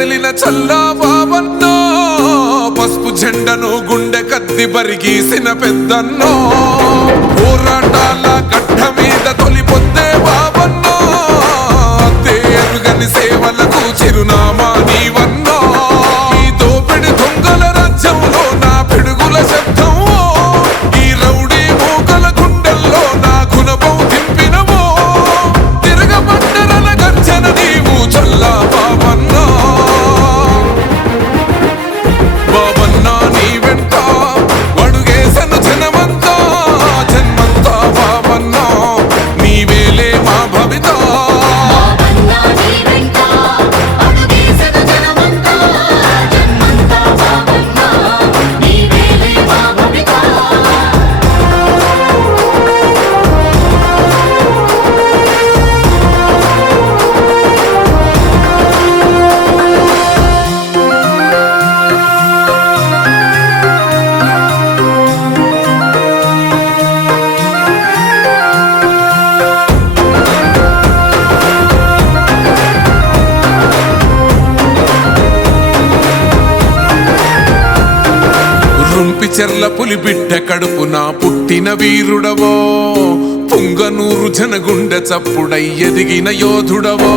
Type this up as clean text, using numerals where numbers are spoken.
కదిలిన చల్లా బాబన్నో పసుపు జెండను గుండె కత్తి బరిగీసిన పెద్దన్నో పోరాటాల గడ్డ మీద తొలి పొద్దే బాబన్నో తేరుగని సేవలకు చిరునామా నీవన్నో ఈ దోపిడి దొంగల రాజ్యంలో నా పిడుగుల శబ్దం ఈ రౌడీ మూకల గుండెల్లో నా గుణపం దింపినవో తిరగబడ్డరల గర్జన నీవు చల్లా బాబన్నా బాబన్నా నీ వెంట అడుగేసను జనమంతా జన్మంతా బాబన్నా నీవేలే మా భవిత రుంపిచెర్ల పులిబిడ్డ కడుపున పుట్టిన వీరుడవో పుంగనూరు జనగుండె చప్పుడై ఎదిగిన యోధుడవో